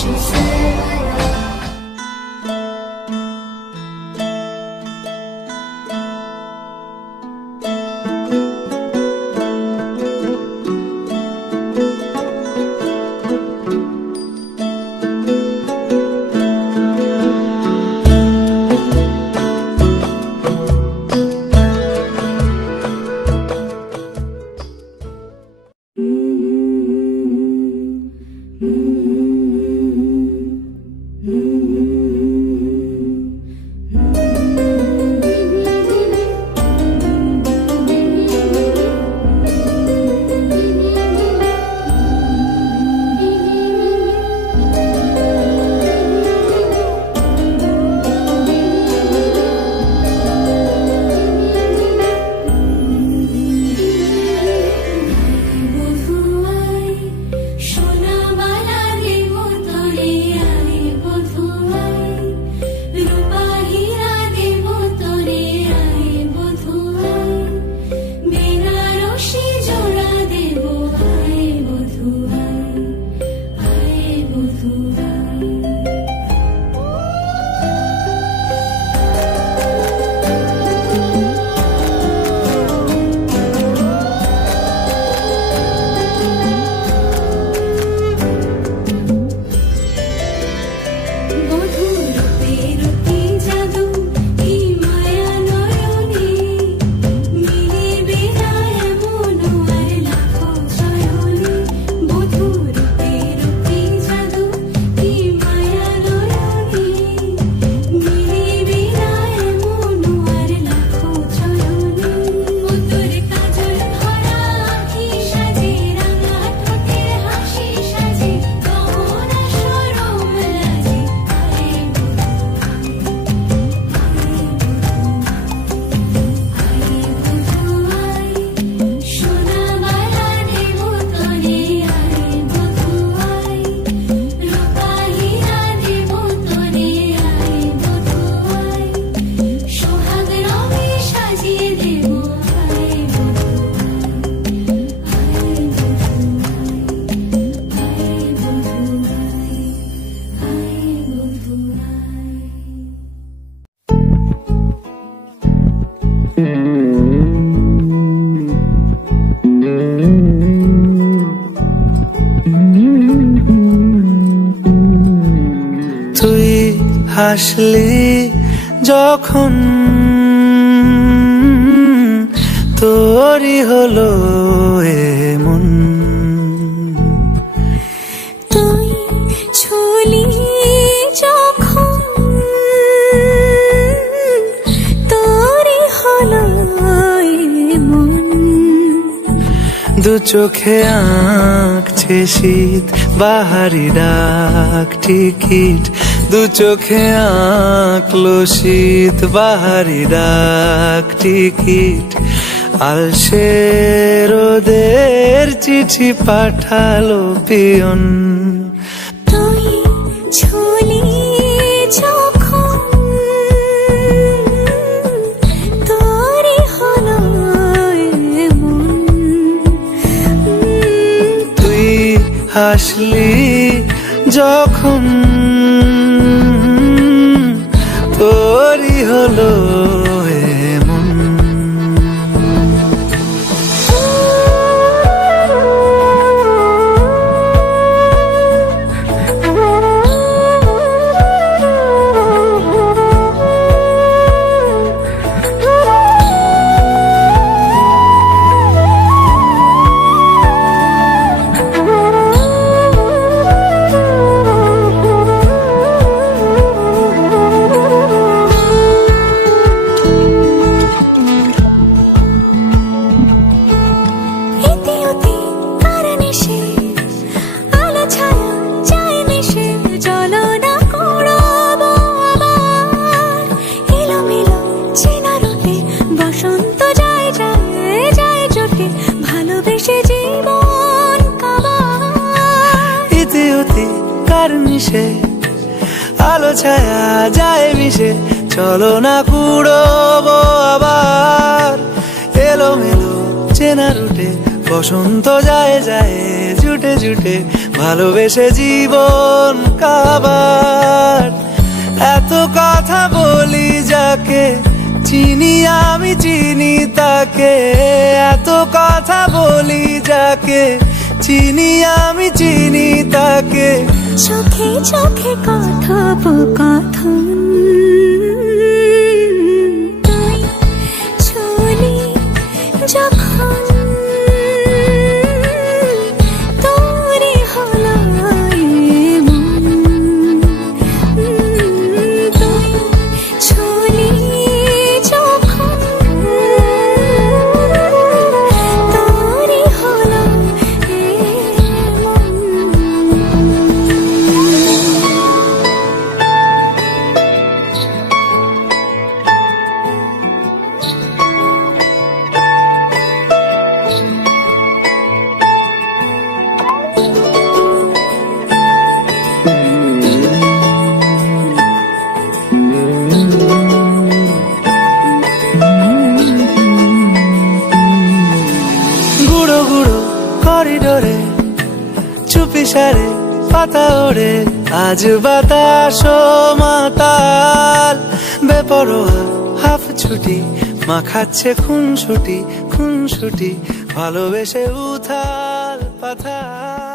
she said. হাসলি যখন তোরই হলো এমন, তুই ছুলি যখন তোরই হলো এমন। দু চোখে আঁকছে শীত বাহারি ডাক টিকিট, দু চোখে আঁকলো শীত বাহারি ডাক টিকিট। আলসে রোদের চিঠি পাঠালো পিয়ন, তুই ছুলি যখন তোরই হলো এমন। তুই হাসলি যখন তোরই হলো এমন। আলো ছায়া যায় মিশে, চলো না কুড়োবো আবার। এলো মেলো চেনা রুটে বসন্ত যায় যায় জুটে জুটে ভালোবেসে জীবন কাবার। এত কথা বলি যাকে চিনি আমি চিনি তাকে, এত কথা বলি যাকে চিনি আমি চিনি তাকে। চোখে চোখে কথোপকথন, তুই চলি যখন তোরে হলো এমন, তুই চলি যখন তোরে হলো এমন। গুঁড়ো গুঁড়ো করিডোরে চুপি সারে পাতা ওড়ে, আজ বাতাস মাতাল বেপরোয়া হাফ ছুটি মাখাচ্ছে খুনসুটি খুনসুটি ভালোবেসে উথাল পাথাল।